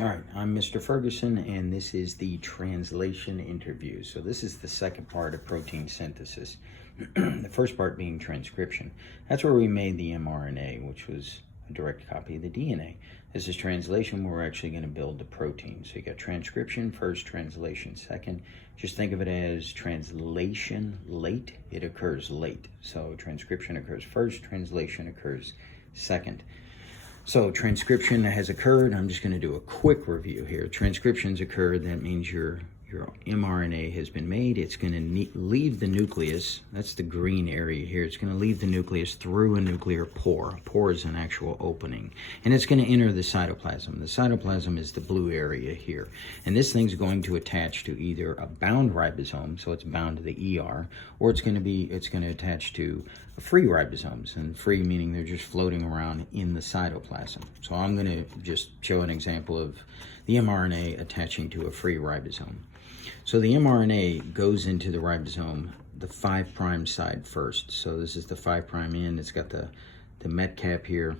All right, I'm Mr. Ferguson, and this is the translation interview. So this is the second part of protein synthesis. The first part being transcription. That's where we made the mRNA, which was a direct copy of the DNA. This is translation, where we're actually going to build the protein. So you got transcription first, translation second. Just think of it as translation late. It occurs late. So transcription occurs first, translation occurs second. So transcription has occurred. I'm just going to do a quick review here. Transcription's occurred. That means your mRNA has been made. It's going to leave the nucleus. That's the green area here. It's going to leave the nucleus through a nuclear pore. A pore is an actual opening. And it's going to enter the cytoplasm. The cytoplasm is the blue area here. And this thing's going to attach to either a bound ribosome, so it's bound to the ER, or it's going to attach to free ribosomes. And free meaning they're just floating around in the cytoplasm. So I'm going to just show an example of the mRNA attaching to a free ribosome. So the mRNA goes into the ribosome, the 5' side first. So this is the 5' end. It's got the met cap here,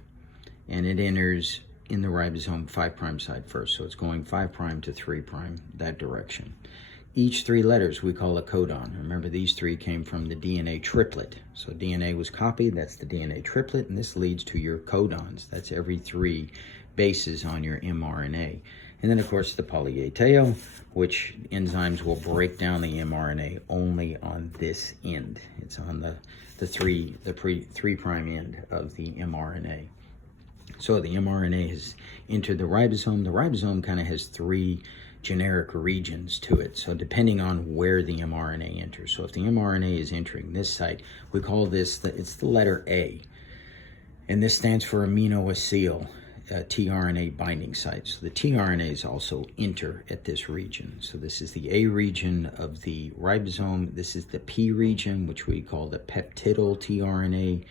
and it enters in the ribosome 5' side first. So it's going 5' to 3', that direction. Each 3 letters we call a codon. Remember, these 3 came from the DNA triplet. So DNA was copied, that's the DNA triplet, and this leads to your codons. That's every 3 bases on your mRNA. And then, of course, the poly-A tail, which enzymes will break down the mRNA only on this end. It's on the 3' end of the mRNA. So the mRNA has entered the ribosome. The ribosome kind of has 3 generic regions to it. So depending on where the mRNA enters. So if the mRNA is entering this site, we call this, it's the letter A. And this stands for aminoacyl. tRNA binding site. So the tRNAs also enter at this region. So this is the A region of the ribosome. This is the P region, which we call the peptidyl tRNA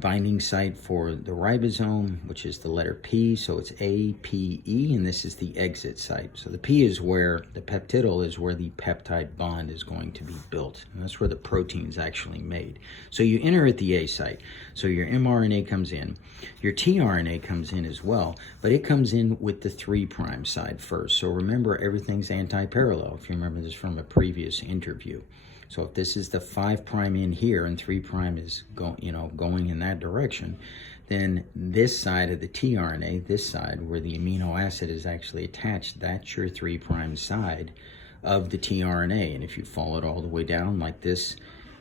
binding site for the ribosome, which is the letter P. So it's A, P, E, and this is the exit site. So the P is where the peptidyl is where the peptide bond is going to be built. And that's where the protein is actually made. So you enter at the A site. So your mRNA comes in. Your tRNA comes in as well, but it comes in with the 3' side first. So remember, everything's anti-parallel, if you remember this from a previous interview. So if this is the 5' in here and 3' is going in that direction, then this side of the tRNA, this side where the amino acid is actually attached, that's your 3' side of the tRNA. And if you follow it all the way down like this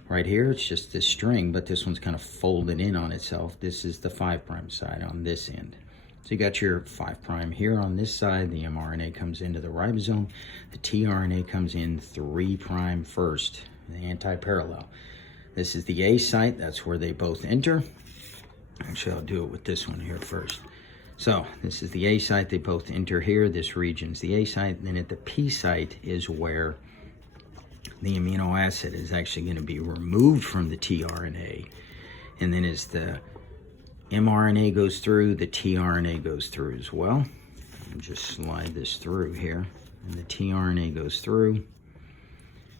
right here, it's just this string, but this one's kind of folded in on itself. This is the 5' side on this end. So you got your 5' here on this side. The mRNA comes into the ribosome. The tRNA comes in 3' first, the anti-parallel. This is the A site. That's where they both enter. Actually, I'll do it with this one here first. So this is the A site. They both enter here. This region's the A site. And then at the P site is where the amino acid is actually going to be removed from the tRNA. And then as the mRNA goes through, the tRNA goes through as well. I'll just slide this through here. And the tRNA goes through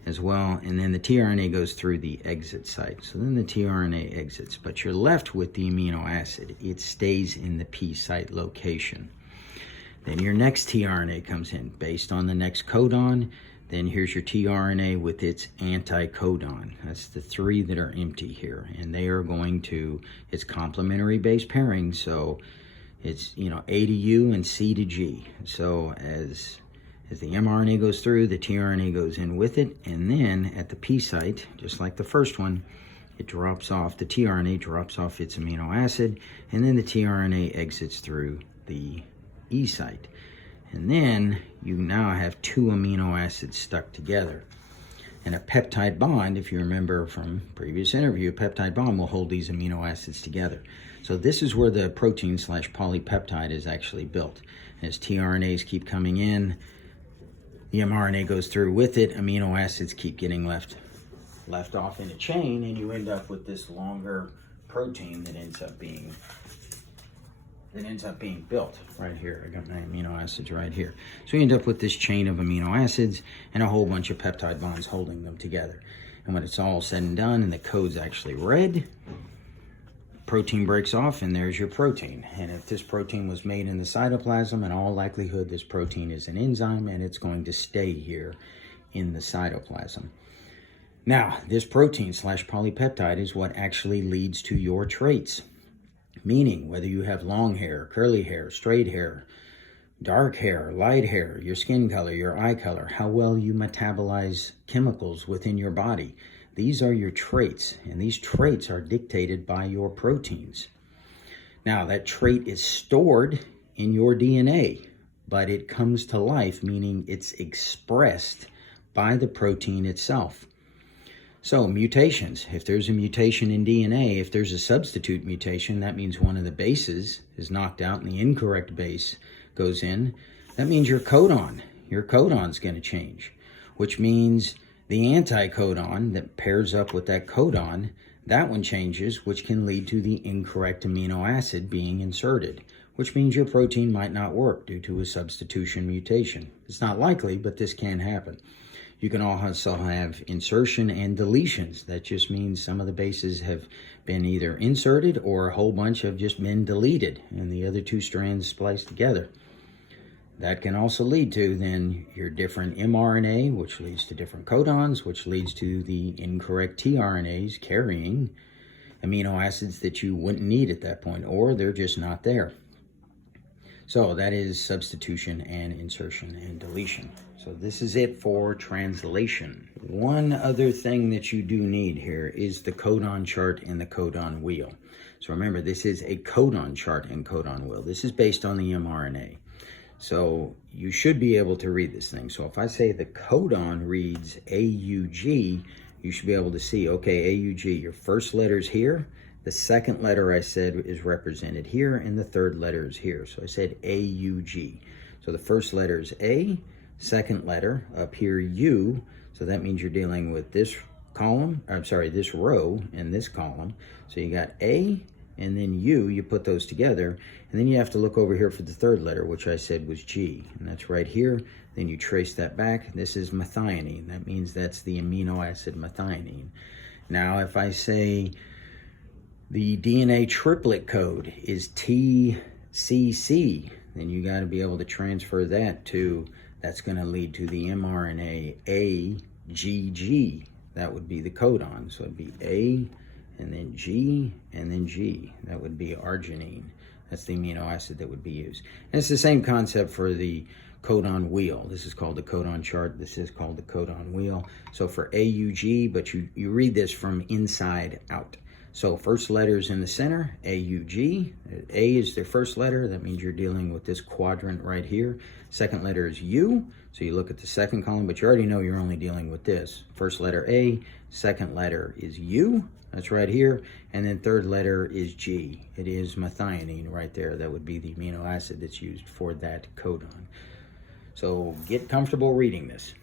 as well. And then the tRNA goes through the exit site. So then the tRNA exits, but you're left with the amino acid. It stays in the P site location. Then your next tRNA comes in based on the next codon. Then here's your tRNA with its anti-codon. That's the 3 that are empty here. And they are going to, it's complementary base pairing. So it's, A to U and C to G. So as the mRNA goes through, the tRNA goes in with it. And then at the P site, just like the first one, it drops off, the tRNA drops off its amino acid. And then the tRNA exits through the E site. And then you now have 2 amino acids stuck together. And a peptide bond, if you remember from previous interview, a peptide bond will hold these amino acids together. So this is where the protein / polypeptide is actually built. As tRNAs keep coming in, the mRNA goes through with it, amino acids keep getting left off in a chain, and you end up with this longer protein that ends up being built right here. I got my amino acids right here. So you end up with this chain of amino acids and a whole bunch of peptide bonds holding them together. And when it's all said and done and the code's actually read, protein breaks off, and there's your protein. And if this protein was made in the cytoplasm, in all likelihood, this protein is an enzyme, and it's going to stay here in the cytoplasm. Now, this protein / polypeptide is what actually leads to your traits, meaning whether you have long hair, curly hair, straight hair, dark hair, light hair, your skin color, your eye color, how well you metabolize chemicals within your body. These are your traits, and these traits are dictated by your proteins. Now, that trait is stored in your DNA, but it comes to life, meaning it's expressed by the protein itself. So mutations, if there's a mutation in DNA, if there's a substitute mutation, that means one of the bases is knocked out and the incorrect base goes in. That means your codon's going to change, which means the anticodon that pairs up with that codon, that one changes, which can lead to the incorrect amino acid being inserted, which means your protein might not work due to a substitution mutation. It's not likely, but this can happen. You can also have insertion and deletions. That just means some of the bases have been either inserted or a whole bunch have just been deleted and the other two strands spliced together. That can also lead to then your different mRNA, which leads to different codons, which leads to the incorrect tRNAs carrying amino acids that you wouldn't need at that point, or they're just not there. So that is substitution and insertion and deletion. So this is it for translation. One other thing that you do need here is the codon chart and the codon wheel. So remember, this is a codon chart and codon wheel. This is based on the mRNA. So you should be able to read this thing. So if I say the codon reads AUG, you should be able to see, okay, AUG, your first letter's here. The second letter I said is represented here, and the third letter is here. So I said AUG. So the first letter is A, second letter up here U. So that means you're dealing with this column, this row and this column. So you got A and then U, you put those together, and then you have to look over here for the third letter, which I said was G, and that's right here. Then you trace that back. This is methionine. That means that's the amino acid methionine. Now, if I say the DNA triplet code is TCC, then you got to be able to transfer that to, that's going to lead to the mRNA AGG. That would be the codon. So it'd be A, and then G, and then G. That would be arginine. That's the amino acid that would be used. And it's the same concept for the codon wheel. This is called the codon chart. This is called the codon wheel. So for AUG, but you read this from inside out. So first letter is in the center, AUG. A is their first letter. That means you're dealing with this quadrant right here. Second letter is U. So you look at the second column, but you already know you're only dealing with this. First letter A, second letter is U. That's right here. And then third letter is G. It is methionine right there. That would be the amino acid that's used for that codon. So get comfortable reading this.